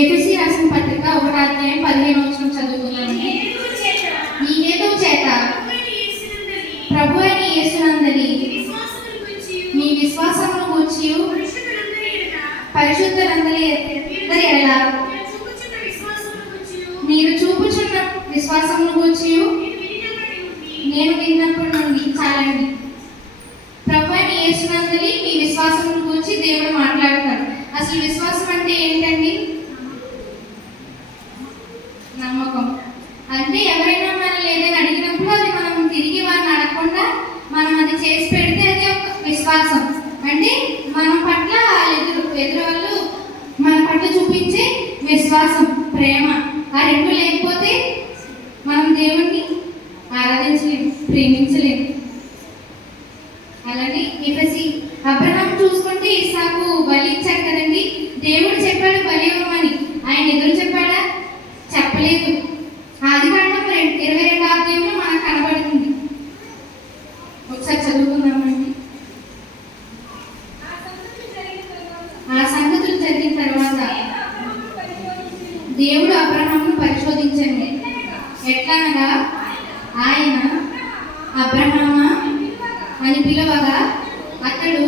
FSC రాసిన పత్రిక ఒకటి అధ్యాయం పదిహేను వచ్చిన చదువుకున్నాను. ఈ చేత. ప్రభు అయిన యేసునందరి మీ విశ్వాసమును గూర్చి పరిశుద్ధులందరి అందరి మీరు చూపుచున్న విశ్వాసమును గూర్చి నేను విన్నప్పటి నుండి చాలండి. ప్రభు అయిన యేసునందరి మీ విశ్వాసమును గూర్చి దేవుడు మాట్లాడతాడు. అసలు విశ్వాసం అంటే ఏంటండి? అంటే ఎవరైనా మనల్ని ఏదైనా అడిగినప్పుడు అది మనం తిరిగి వారిని అడగకుండా మనం అది చేసి పెడితే అది ఒక విశ్వాసం. అంటే మన పట్ల ఎదురు ఎదురు వాళ్ళు మన పట్ల చూపించే విశ్వాసం ప్రేమ. ఆ రెండు లేకపోతే మనం దేవుణ్ణి ఆరాధించలేము ప్రేమించలేము అలానే ఎఫసి అబ్రహాం చూసుకుంటే ఇసాకు బలి ఇచ్చాడు కదండి. దేవుడు చెప్పాడు బలి ఇవ్వమని ఆయన ఎదురు చెప్పాడా చెప్పలేదు ఆది కాండం రెండు ఇరవై రెండో అధ్యాయంలో మనకు కనబడుతుంది ఒకసారి చదువుకుందామండి ఆ సంగతులు జరిగిన తర్వాత దేవుడు అబ్రహాంను పరిశోధించండి ఎట్లనగా ఆయన అబ్రహామా అని పిలవగా అతడు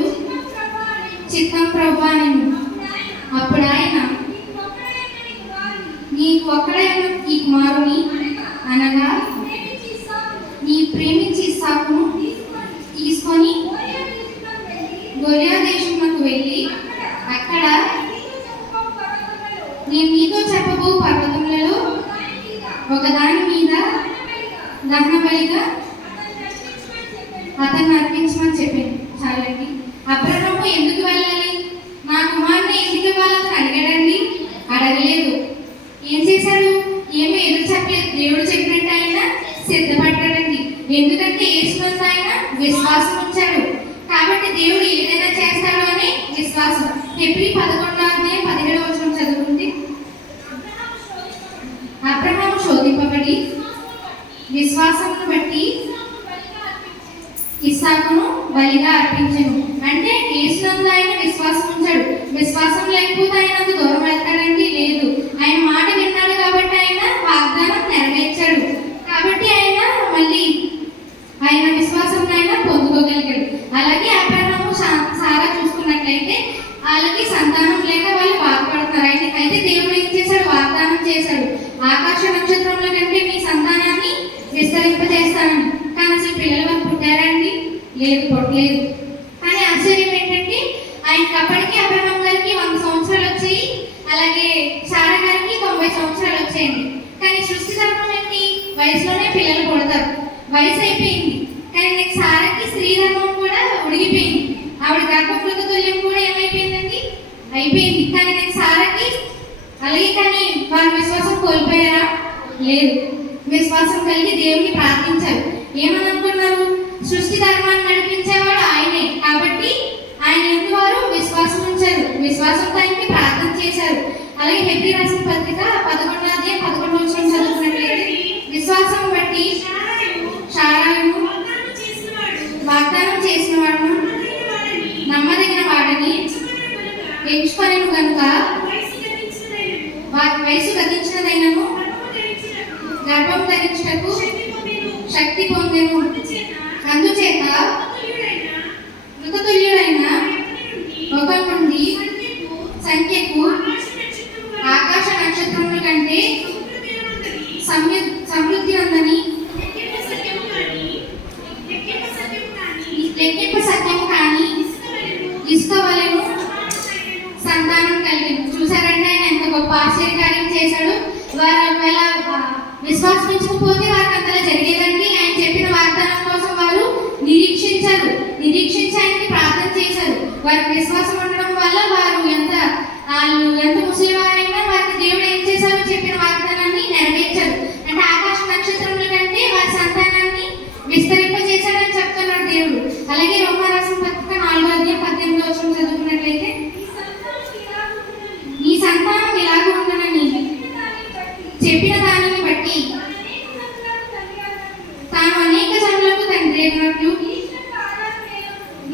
చిత్తం ప్రభాని అప్పుడు ఆయన నీకు ఒక్కడైన ఈ కుమారుని అనగా నీ ప్రేమించి సాకును తీసుకొని గొరియా దేశమునకు వెళ్ళి అక్కడ నేను నీతో చెప్పబో పర్వతములలో ఒకదాని మీద దహన బలిగా అతన్ని అర్పించమని చెప్పింది చాలండి అబ్రహము ఎందుకు వెళ్ళాలి? నా కుమారుని ఎందుకు ఇవ్వాలని అడిగాడండి? అడగలేదు. ఏం చేశాడు? ఏమి ఎదురు చెప్పలేదు. దేవుడు చెప్పినట్టు ఆయన సిద్ధపడ్డాడండి. ఎందుకంటే యేసునందు ఆయన విశ్వాసం ఉంచాడు. కాబట్టి దేవుడు ఏదైనా చేస్తాడు అని విశ్వాసం. ఎప్పుడు పదకొండు అధ్యాయం పదిహేడు వచ్చిన చదువుకుంటే అబ్రహాము శోధింపబడి విశ్వాసమును బట్టి ఇస్సాకును బలిగా అర్పించను అంటే యేసునందు ఆయన విశ్వాసం ఉంచాడు విశ్వాసం లేకపోతే ఆయన అంత దూరం వెళ్తాడండి లేదు ఆయన మాట విన్నాడు కాబట్టి ఆయన వాగ్దానం నెరవేర్చాడు కాబట్టి ఆయన మళ్ళీ ఆయన విశ్వాసం ఆయన పొందుకోగలిగాడు అలాగే అబ్రహాము సా- సారా చూసుకున్నట్లయితే వాళ్ళకి సంతానం లేక వాళ్ళు బాధపడతారు అయితే అయితే దేవుడు ఏం చేశాడు? వాగ్దానం చేశాడు. ఆకాశ నక్షత్రంలో కంటే మీ సంతానాన్ని విస్తరింపజేస్తానని కానీ అసలు పిల్లలు వారు పుట్టారండి లేదు పుట్టలేదు. కానీ ఆశ్చర్యం ఏంటంటే ఆయనకి అప్పటికి అబ్రహం గారికి వంద సంవత్సరాలు వచ్చాయి. అలాగే సారా గారికి తొంభై సంవత్సరాలు వచ్చాయండి. కానీ సృష్టి ధర్మం ఏంటి? వయసులోనే పిల్లలు పుడతారు. వయసు అయిపోయింది. కానీ నెక్స్ట్ సారాకి స్త్రీ ధర్మం కూడా ఉడిగిపోయింది. ఆవిడ గర్భకృత తుల్యం కూడా ఏమైపోయింది? అయిపోయింది. కానీ నెక్స్ట్ సారాకి అలాగే కానీ వారి విశ్వాసం కోల్పోయారా? లేదు. విశ్వాసం కలిగి దేవుని ప్రార్థించారు. ఏమని అనుకున్నారు సృష్టి ధర్మాన్ని నడిపించేవాడు ఆయనే. కాబట్టి ఆయన ఎందు వారు విశ్వాసం ఉంచారు. విశ్వాసంతో ఆయనకి ప్రార్థన చేశారు. అలాగే హెబ్రి రాసిన పత్రిక పదకొండో అధ్యాయం పదకొండు వచ్చిన చదువుకున్నట్లయితే విశ్వాసం బట్టి శారాలను వాగ్దానం చేసిన వాడును. వారి వయసు గతించినదైనను గర్భం ధరించుటకు శక్తి పొందెను. అందుచేత మృతతుల్యుడైన ఒక నుండి సంఖ్యకు నిరీక్షించడానికి ప్రార్థన చేశారు. వారికి విశ్వాసం ఉండడం వల్ల వారు ఎంత వాళ్ళు ఎంత ముసలివారైనా వారికి దేవుడు ఏం చేశారో చెప్పిన వాగ్దానాన్ని నెరవేర్చారు. అంటే ఆకాశ నక్షత్రముల కంటే వారి సంతానాన్ని విస్తరింపజేశాడని చెప్తున్నాడు దేవుడు. అలాగే రోమారాసిన పత్రిక నాలుగో అధ్యాయం పద్దెనిమిదో వచ్చిన చదువుకున్నట్లయితే ఈ సంతానం ఇలాగ ఉండనని చెప్పిన దానిని బట్టి బట్టి తాను అనేక జనులకు తండ్రి అయినట్లు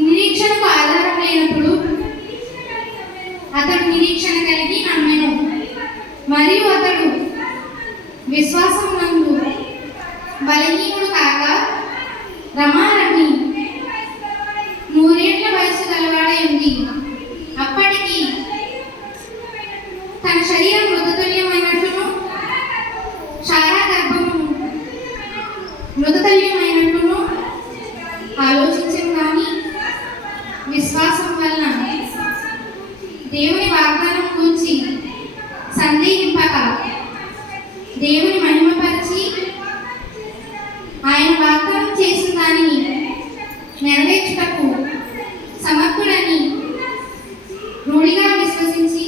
నిరీక్షణకు ఆధారం లేనప్పుడు అతడు నిరీక్షణ కలిగి నమ్మెను మరియు అతడు విశ్వాసం నందు బలహీనుడు కాక రమారమి నూరేళ్ళ వయసు గలవాడై ఉంది అప్పటికి తన శరీరం మృతతుల్యమైనట్లును చారా గర్భము మృతతుల్యమైనట్లును ఆలోచించను కానీ విశ్వాసం వలన దేవుని వాగ్దానం కూర్చి సందేహింపక దేవుని మహిమపరిచి ఆయన వాగ్దానం చేసిన దానిని నెరవేర్చుటకు సమర్థుడని రూఢిగా విశ్వసించి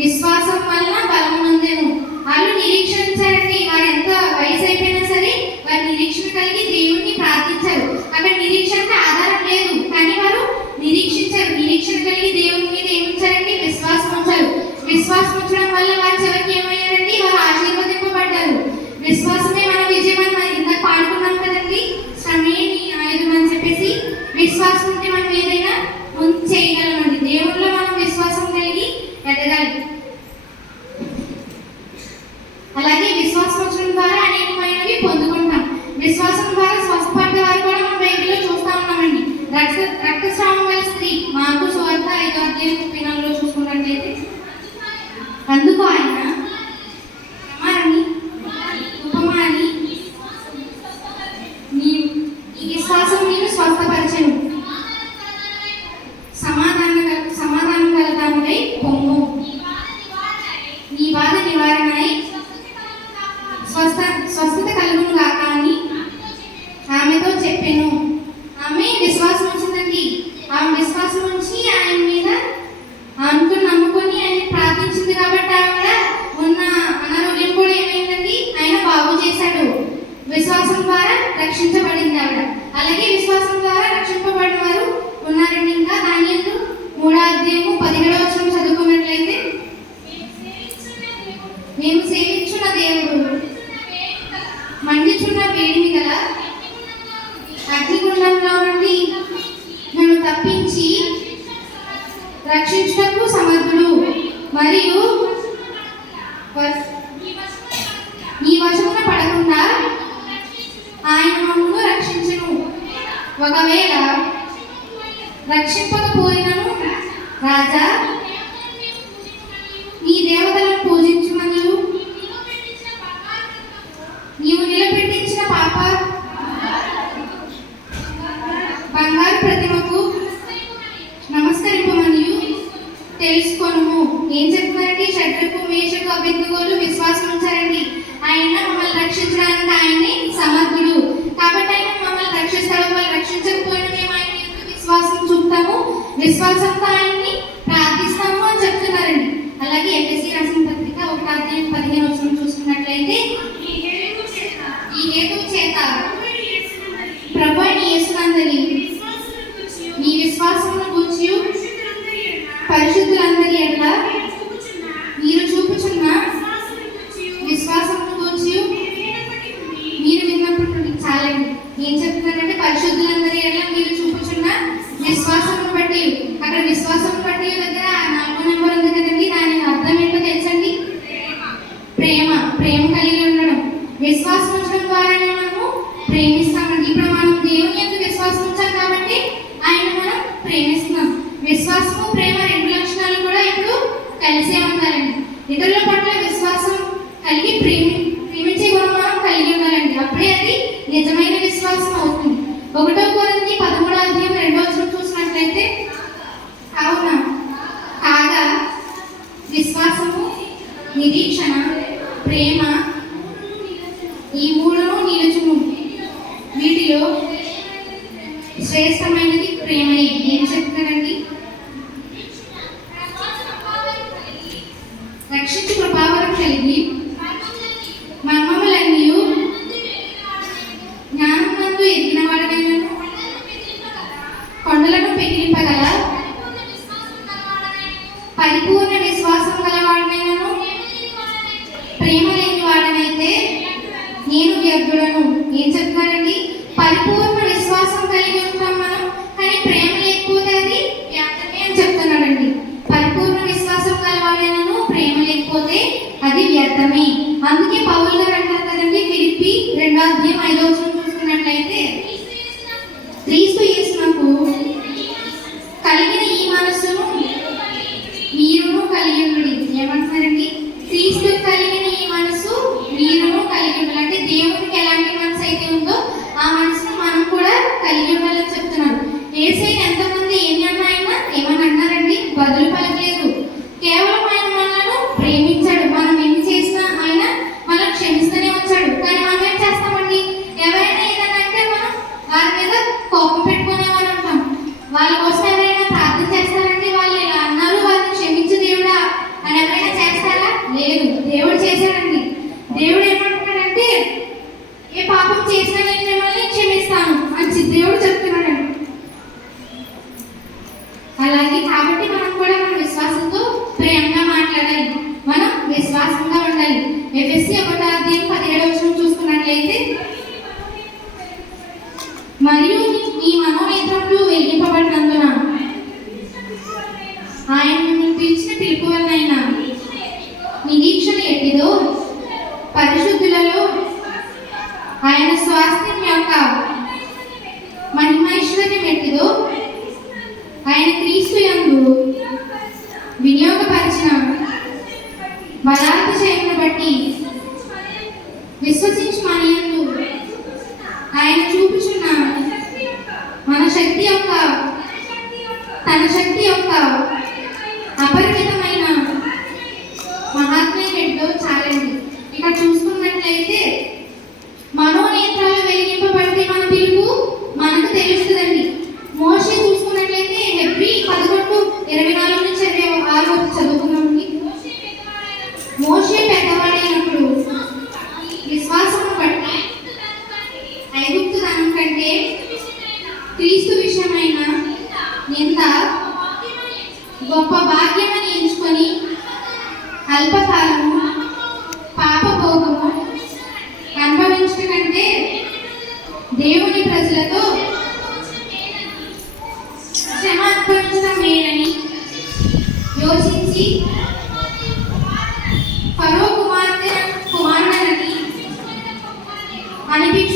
విశ్వాసం వలన బలం పొందెను. వాళ్ళు నిరీక్షించారండి వారు ఎంత వయసు అయిపోయినా సరే వారు నిరీక్షణ కలిగి దేవుణ్ణి ప్రార్థించారు. అక్కడ నిరీక్షణకు ఆధారం లేదు. కానీ వారు నిరీక్షించారు. నిరీక్షణ కలిగి దేవుని మీద ఏమించారండి విశ్వాసం ఉంచారు. విశ్వాసం ఉంచడం వల్ల వారు చివరికి ఏమయ్యారండి వారు ఆశీర్వదింపబడ్డారు. విశ్వాసమే మన విజయం అని మనం ఇందాక పాడుకున్నాం కదండి. శ్రమే నీ ఆయుధం అని చెప్పేసి విశ్వాసం ఉంటే మనం ఏదైనా ముందు చేయగలమండి. దేవుళ్ళు మనం విశ్వాసం కలిగి ఎదగాలి అలాగే విశ్వాసం ఉంచడం ద్వారా అనేకమైనవి పొందుకుంటాం విశ్వాసం ద్వారా స్వస్థపడ్డ వారు కూడా మనం బైబిల్లో చూస్తా ఉన్నామండి రక్త రక్తస్రావం గల స్త్రీ మార్పు సువార్త ఐదో అధ్యాయం ముప్పై నాలుగులో చూసుకున్నట్లయితే అందుకు ఆయన కుమారుని ఉపమాని నీ ఈ విశ్వాసం నేను స్వస్థపరచను సమాధాన గల- సమాధానం కలదానిపై పొమ్ము నీ బాధ నివారణ అయి స్వస్థ స్వస్థత కలుగును గాక అని ఆమెతో చెప్పాను ఆమె విశ్వాసం ఉంచిందండి ఆమె విశ్వాసం ఉంచి ఆయన మీద అనుకుని నమ్ముకొని ఆయన ప్రార్థించింది కాబట్టి ఆవిడ ఉన్న అనారోగ్యం కూడా ఏమైందండి ఆయన బాగు చేశాడు విశ్వాసం ద్వారా రక్షించబడింది ఆవిడ అలాగే విశ్వాసం ద్వారా రక్షింపబడిన వారు ఉన్నారండి ఇంకా. దాని మూడో అధ్యాయము పదిహేడవ వచనం చదువుకున్నట్లయితే మేము సేవించున్న దేవుడు మండిచున్న వేడిని గల అగ్నిగుండంలో నుండి నన్ను తప్పించి రక్షించటకు సమర్థుడు. మరియు వ- నీ వశమున పడకుండా ఆయన మమ్మల్ని రక్షించను ఒకవేళ రక్షింపకపోయినను రాజా నీ దేవతలను పూజించమనియు నీవు నిలబెట్టించిన పాప బంగారు ప్రతిమకు నమస్కరింపమని తెలుసుకోను ఏం చెప్తున్నారండి షడ్రకు మేషకు అభ్యర్థుగోలు విశ్వాసం ఉంచారండి ఆయన మమ్మల్ని రక్షించడానికి ఆయన్ని సమర్థుడు కాబట్టి ఆయన మమ్మల్ని రక్షిస్తాడు మమ్మల్ని రక్షించకపోయినా మేము ఆయన ఎందుకు విశ్వాసం చూపుతాము విశ్వాసంతో ఆయన్ని ప్రార్థిస్తాము అని చెప్తున్నారండి అలాగే ఎఫ్ఎస్సి రాసిన పత్రిక ఒక అధ్యాయం పదిహేను వచ్చిన చూసుకున్నట్లయితే ఈ హేతు చేత ప్రభు అయిన యేసునందరి నీ విశ్వాసమును గూర్చి పరిశుద్ధులందరి ఎట్ల మీరు చూపుచున్న విశ్వాసమును గూర్చి మీరు విన్నప్పుడు చాలండి. పరిశుద్ధులందరి ఎట్ల మీరు చూపుచున్న బట్టి అక్కడ విశ్వాసం బట్టి దగ్గర నాలుగో నెంబర్ ఉంది కదండి దాని అర్థం ఏంటో తెలుసండి? ప్రేమ. ప్రేమ. కలిగి ఉండడం. విశ్వాసం మనము ప్రేమిస్తామండి. ఇప్పుడు మనం దేవుని యొక్క విశ్వాసం ఉంచాం కాబట్టి ఆయన మనం ప్రేమిస్తున్నాం. విశ్వాసము ప్రేమ రెండు లక్షణాలు కూడా ఇప్పుడు కలిసే ఉండాలండి. ఇతరుల పట్ల విశ్వాసం కలిగి ప్రేమి ప్రేమించే గుణం మనం కలిగి ఉండాలండి. అప్పుడే అది నిజమైన విశ్వాసం అవుతుంది. ఒకటో కోరింది పదమూడో అధ్యాయం రెండో వచ్చిన చూసినట్లయితే కావున కాగా విశ్వాసము నిరీక్షణ ప్రేమ ఈ మూడు శ్రేష్టమైనది ప్రేమని ఏం చెప్తున్నారండి రక్షించు ప్రభావం కలిగి మర్మములన్నీ జ్ఞానమందు ఎదిగిన వాడనైనా కొండలను పెగిలింపగల పరిపూర్ణ విశ్వాసం గలవాడనైనా ప్రేమ లేని వాడనైతే నేను వ్యర్థుడను. ఏం చెప్తున్నారండి? పరిపూర్ణ మనం. కానీ ప్రేమ అది వ్యర్థమే అని చెప్తున్నాడండి. పరిపూర్ణ విశ్వాసం ప్రేమ లేకపోతే అది వ్యర్థమే. అందుకే పౌరులు గారు అంటారు కదండి ఫిలిపి రెండో అధ్యాయం ఐదో వాళ్ళ ఎవరైనా ప్రార్థన చేస్తారంటే వాళ్ళు అన్నారు దేవుడా అని ఎవరైనా లేదు దేవుడు చేశాడండి. దేవుడు ఏ పాపం చేసినా క్షమిస్తాను దేవుడు అలాగే కాబట్టి మనం కూడా విశ్వాసంతో మాట్లాడాలి. మనం విశ్వాసంగా ఉండాలి. విషయం చూసుకున్నట్లయితే మరియు తలుపులు వినిపబడినందున ఆయన మిమ్మల్ని పిలిచిన పిలుపు వలనైనా నిరీక్షణ ఎట్టిదో పరిశుద్ధులలో ఆయన స్వాస్థ్యం యొక్క మహిమైశ్వర్యం ఎట్టిదో ఆయన క్రీస్తు యందు వినియోగ అదృష్టం అంటే దేవుని ప్రజలతో శ్రమ అనుభవించడం మేలని యోచించి ఫరో కుమార్తె కుమారుడని అనిపించి